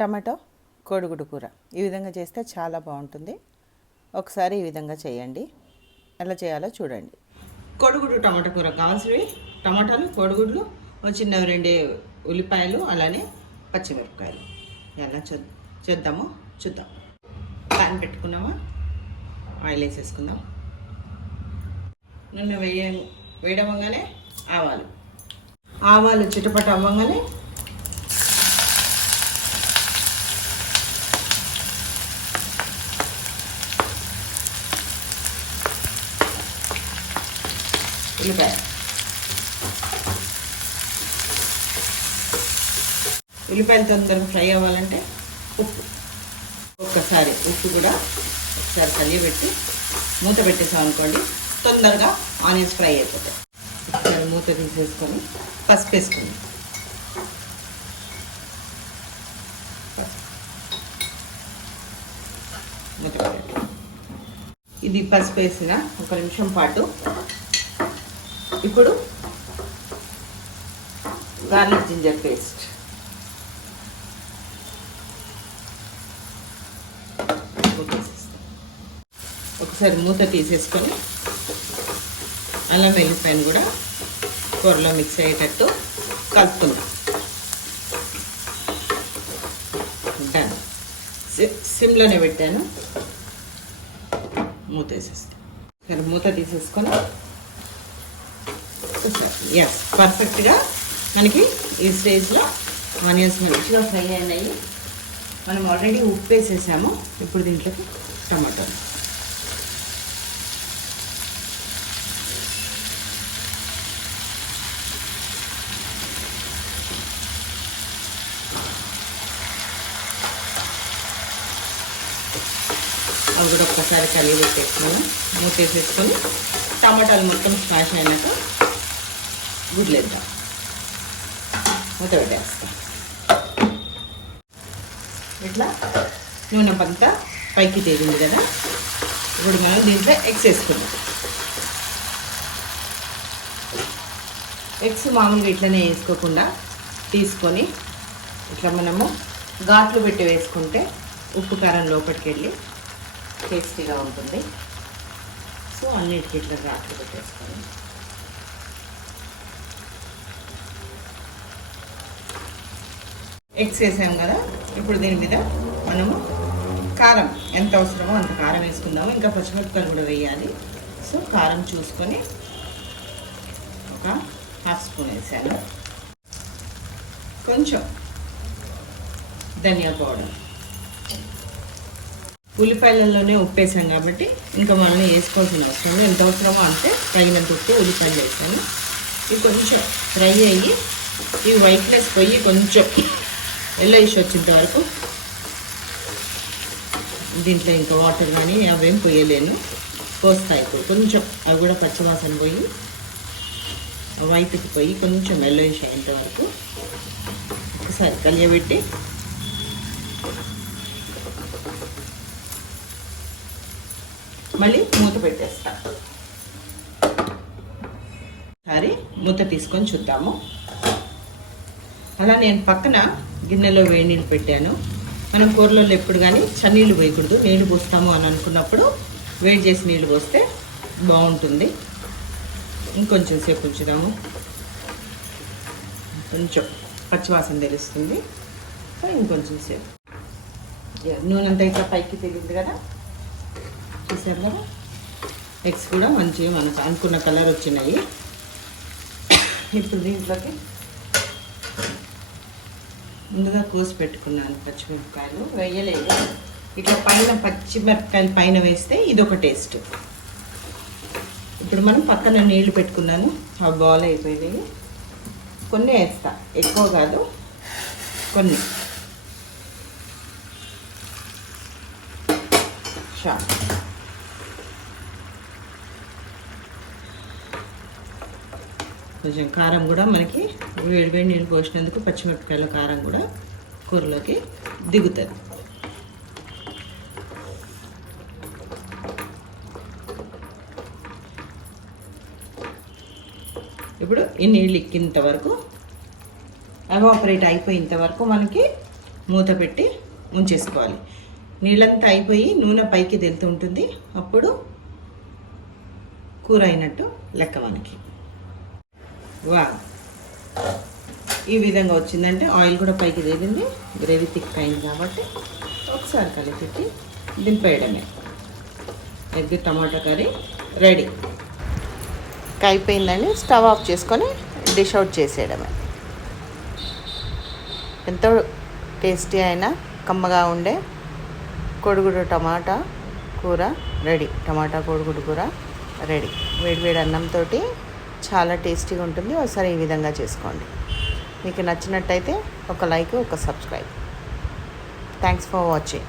Tomato కోడిగుడు కూర. ఈ విధంగా చేస్తే చాలా బాగుంటుంది. ఒకసారి ఈ విధంగా చేయండి. ఎలా చేయాలో చూడండి. కోడిగుడ్డు టమాటా కూర కావాల్సినవి టమాటాలు కోడిగుడ్లు చిన్న రెండు ఉల్లిపాయలు అలానే పచ్చిమిరపకాయలు. ఎలా చూ చేద్దాము చూద్దాం. పాన్ పెట్టుకున్నామా? ఆయిల్ వేసేసుకుందాం. నూనె వేయ వేయడమగానే ఆవాలు. ఆవాలు చిటపట అవ్వగానే ఉల్లిపాయ ఉల్లిపాయలు తొందరగా ఫ్రై అవ్వాలంటే ఉప్పు. ఒక్కసారి ఉప్పు కూడా ఒకసారి కలియబెట్టి మూత పెట్టేసాం అనుకోండి తొందరగా ఆనియన్స్ ఫ్రై అయిపోతాయి. ఒకసారి మూత తీసేసుకొని పసుపు వేసుకుంది. మూత ఇది పసుపు వేసిన ఒక నిమిషం పాటు ఇప్పుడు గార్లిక్ జింజర్ పేస్ట్ ఒకసారి మూత తీసేసుకొని అల్లం వెల్లిపాయను కూడా కూరలో మిక్స్ అయ్యేటట్టు కలుపుకుందాం. డన్ సిమ్లోనే పెట్టాను. మూత వేసేస్తాను సరే మూత తీసేసుకొని ఎస్ పర్ఫెక్ట్గా మనకి ఈ స్టేజ్లో ఆనియన్స్ మంచిగా ఫ్రై అయినాయి. మనం ఆల్రెడీ ఉప్పు వేసేసాము ఇప్పుడు దీంట్లోకి టమాటో. అవి కూడా ఒక్కసారి కలిగి పెట్టేసుకున్నాము. మూత వేసేసుకొని టమాటాలు మొత్తం స్మాష్ అయినాక గుడ్లేద్దాం మూత పెట్టేస్తాం ఇట్లా నూనె పంత పైకి తేలింది కదా. ఇప్పుడు మనం దీంట్లో ఎగ్స్ వేసుకుందాం. ఎగ్స్ మామూలుగా ఇట్లనే వేసుకోకుండా తీసుకొని ఇట్లా మనము ఘాట్లు పెట్టి వేసుకుంటే ఉప్పు కారం లోపలికి వెళ్ళి టేస్టీగా ఉంటుంది. సో అన్నిటికీ ఇట్లా ఘాట్లు పెట్టేసుకొని ఎగ్స్ వేసాం కదా ఇప్పుడు దీని మీద మనము కారం ఎంత అవసరమో అంత కారం వేసుకుందాము. ఇంకా పచ్చిమిరపకాయలు కూడా వేయాలి. సో కారం చూసుకొని ఒక హాఫ్ స్పూన్ వేసాను. కొంచెం ధనియా పౌడర్. ఉల్లిపాయలలోనే ఉప్పేసాం కాబట్టి ఇంకా మనం వేసుకోవాల్సిన అవసరం లేదు. ఎంత అవసరమో అంతే తగినంత ఉప్పు ఉల్లిపాయలు వేసాను. ఇవి కొంచెం ఫ్రై అయ్యి ఈ వైట్నెస్ పోయి కొంచెం ఎల్లో ఇష్యూ వచ్చేంత వరకు దీంట్లో ఇంకా వాటర్ కానీ అవేం పోయలేను. పోస్తాయి ఇప్పుడు. కొంచెం అవి కూడా పచ్చవాసన పోయి వైట్కి పోయి కొంచెం ఎల్లో ఇష్యూ అయ్యేంత వరకు ఒకసారి కలియబెట్టి మళ్ళీ మూత పెట్టేస్తా. సరే మూత తీసుకొని చూద్దాము. అలా నేను పక్కన గిన్నెలో వేడి నీళ్ళు పెట్టాను. మనం కూరలలో ఎప్పుడు కానీ చన్నీళ్ళు పోయకూడదు. నీళ్ళు పోస్తాము అని అనుకున్నప్పుడు వేడి చేసి నీళ్ళు పోస్తే బాగుంటుంది. ఇంకొంచెం సేపు ఉంచుదాము. కొంచెం పచ్చివాసన తెలుస్తుంది. సో ఇంకొంచెం సేపు. యా, నూనె అంతా ఇట్లా పైకి తెగింది కదా? చూసారు కదా? ఎగ్స్ కూడా మంచిగా మనకు అనుకున్న కలర్ వచ్చినాయి. ఇప్పుడు దీంట్లోకి ముందుగా కోసి పెట్టుకున్నాను పచ్చిమిరపకాయలు. వేయలేదు. ఇట్లా పైన పచ్చిమిరపకాయలు పైన వేస్తే ఇది ఒక టేస్ట్. ఇప్పుడు మనం పక్కన నీళ్ళు పెట్టుకున్నాను. ఆ బాల్ అయిపోయినాయి. కొన్ని వేస్తా. ఎక్కువ కాదు. కొన్ని. షాప్. కొంచెం కారం కూడా మనకి వేడి వేడి నీళ్ళు పోసినందుకు పచ్చిమిరపకాయల కారం కూడా కూరలోకి దిగుతుంది ఇప్పుడు ఈ నీళ్ళు ఎక్కినంత వరకు అవాపరేట్ అయిపోయేంత వరకు మనకి మూత పెట్టి ఉంచేసుకోవాలి నీళ్ళంతా అయిపోయి నూనె పైకి తెలుతుంటుంది అప్పుడు కూర అయినట్టు లెక్క మనకి. వా ఈ విధంగా వచ్చిందంటే ఆయిల్ కూడా పైకి తేలింది గ్రేవీ థిక్ అయింది కాబట్టి ఒకసారి కలిపి దింపేయడమే. Egg tomato curry ready. అయిపోయిందండి స్టవ్ ఆఫ్ చేసుకొని డిష్ అవుట్ చేసేయడమే. ఎంతో టేస్టీ అయిన కమ్మగా ఉండే కోడిగుడు టమాటా కూర రెడీ. టమాటా కోడిగుడు కూర రెడీ. వేడివేడి అన్నంతో చాలా టేస్టీగా ఉంటుంది. ఒకసారి ఈ విధంగా చేసుకోండి. మీకు నచ్చినట్టయితే ఒక లైక్ ఒక సబ్స్క్రైబ్. Thanks for watching